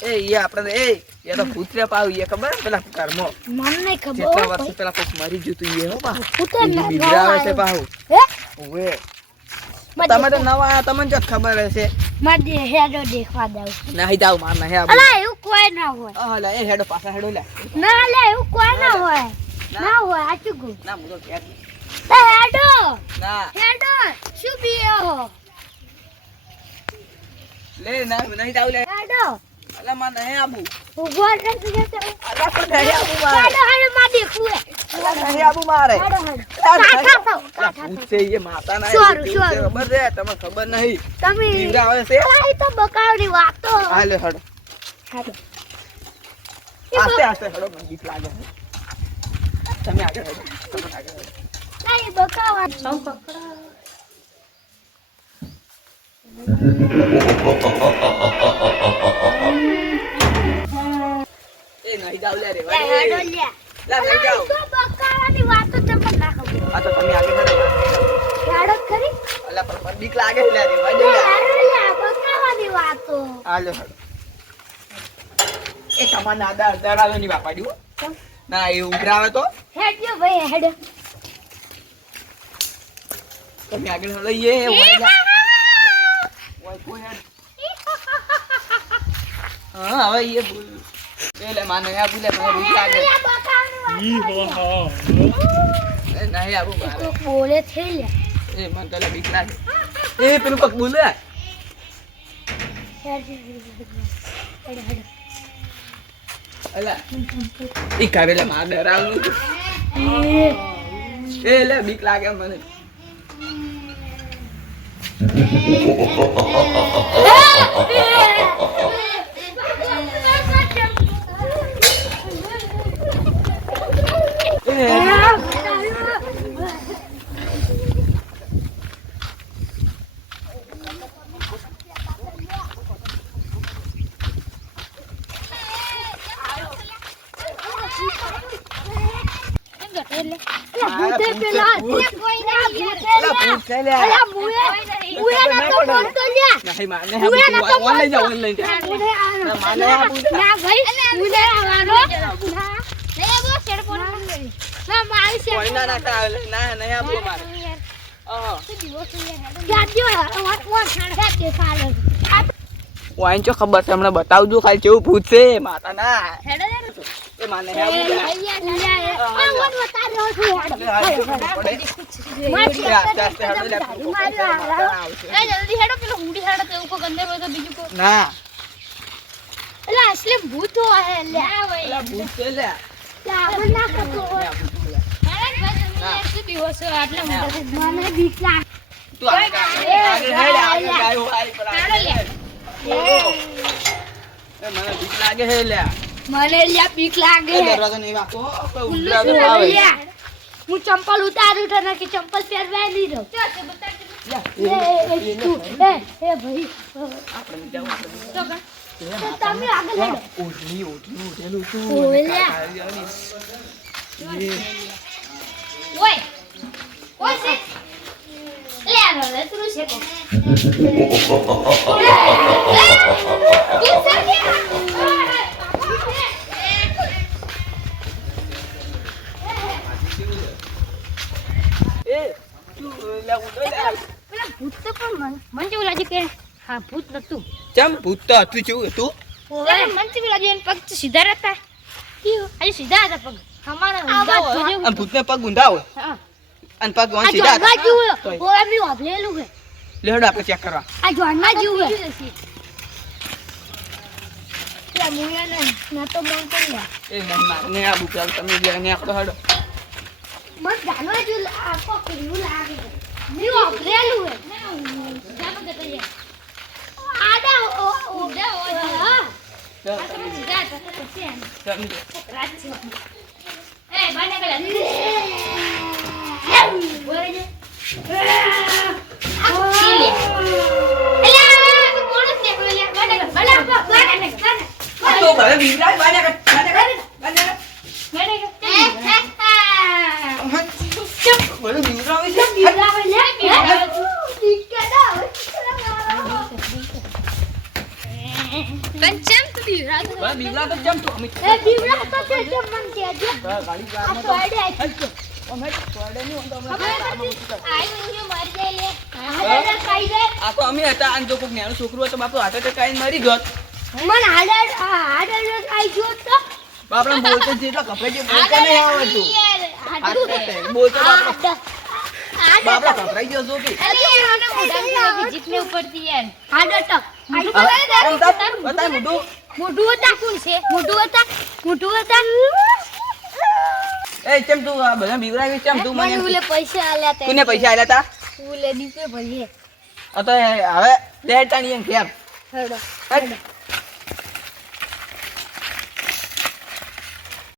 એ આપણે એ તો ભૂતરે પાવ એ ખબર પેલા કર્મો મને ખબર કેટલા વર્ષ પેલા કોક મરી જતું એ હો બા ભૂતે બીવરાવે છે પાહુ હે ઓવે તમે તો નવા તમને જ ખબર હશે મારે હેડો દેખવા દઉં નહીં જાવ માર નહીં આવું અલા એવું કોઈ ના હોય અલા એ હેડો પાછા હેડો લે ના લે એવું કોઈ ના હોય ના હોય આચું ગો ના મુજો કે હેડો ના હેડો શું બીયો લે ના નહીં જાવ લે હેડો અલા માર નહીં આવું ઉભો રહે તો અલા પણ નહીં આવું મારે હેડો હેડો માં દેખું અલા નહીં આવું મારે હેડો હેડો અલા ભૂત છે એ માતા ના સોરું, છે સોરું. ખબર છે તમને ખબર નહીં તમે બીવરાવે છે અલા એ તો બકાવડી વાતો હાલે હેડો હેડો આસ્તે આસ્તે હેડો મને બીક લાગે છે તમે આગળ હેડો તમે આગળ હેડો ના એ બકાવા સૌ પકડા એ નહીં જાવ લે રે લે હેડો લે લા નહીં જાવ તો બકાવાની વાતો તમને ના ખબર આ તો તમે આગળ હેડો હેડો ખરી અલા પણ મને બીક લાગે છે લે રે વાજો લે હેડો લે બકાવાની વાતો હાલે હેડો એ તમાર નાદા અડધાડાવે ની બાપાડ્યું ના એ ઉઘરાવે તો હેડજો ભાઈ હેડો તમે આગળ હેડો એ ઓય કોઈ હેડ હા હવે એ ભૂલ એ લે માને આ ભૂલે મને બીક લાગે એ નહીં આવું મારે કોક બોલે છે લે એ મને તો લે બીક લાગે એ પેલું કોક બોલે હેડો હેડો અલા ઈ કાવેલે માર ડરાવનું એ લે બીક લાગે મને વાઈન ચો ખબર છે હમણાં બતાવજો ખાલી કેવું ભૂત છે માતા ના એ માને ના ભૂત હોય લે ભૂત છે લે મને બીક લાગે તું મને બીક લાગે હે લે મને લ્યા બીક લાગે દરવાજો નહીં વાગતો ઉલ્લુ શું લ્યા હું ચંપલ ઉતારું તો કે ચંપલ પહેરવા નહીં રહું એ ભાઈ તો તમે આગળ હેડો ઓઢણી ઉઠેલું તું ઓય ઓય છે લે રે તું છે કો ભૂત તો પણ મન જેવું લાગે કે હા ભૂત નતું ચમ ભૂત તો હતું કેવું હતું મન જેવું લાગે એને પગ સીધા રહેતા આજે સીધા હતા પગ અમારા અને ભૂતને પગ ઊંધા હોય હા અને પગ વાં સીધા હતા ઓ એમની વાભલેલું છે લેડો આપણે ચેક કરવા આ જોનમાં જીવ છે લા મુયા ના તો મન કરી એ નહીં મારને આ બુકાલ તમે ને આપણો હડો મત જાનવા જો આખો કર્યું લાગે ની વાભલેલું છે જાનો કે તૈયાર આડા ઓડા હા આ તમે સીધા હતા તો છે રાજ્ય એ બાને પેલા બોલે તો ભલે બીવરાય બાને ભલે બીવરાવે છે કંચન બસ બીવડા તો કેમ છો અમે એ બીવડા તો તે જે મન કહેજે ગાડી આ ગામમાં તો આડે આવી તો અમે સોડે ની onda અમે આઈ મને મારી દે લે હાડે ખાઈ દે આ તો અમે હતા અને જો કોક નેનું છોકરું હોય તો બાપુ હાથે ટકાઈને મરી ગયો મન હાડે ખાઈ ગયો તો બાપડા બોલતો જેટલો કપડે જે બોલતો નહીં આવડતું બોલતો બાપડા બાપડા કપડાઈ ગયો જો કે જીતને ઉપરથી યાર હાડે ટક બતાય મુડું મોઢું હતા કોણ છે મોઢું હતા એ કેમ તું આ બધા બીવરાવી કેમ તું મને મને પૈસા આલ્યા તા કોને પૈસા આલ્યા તા ઉલે દીપે ભઈએ આ તો હવે લેટાણી એમ કેમ હેડો હેડ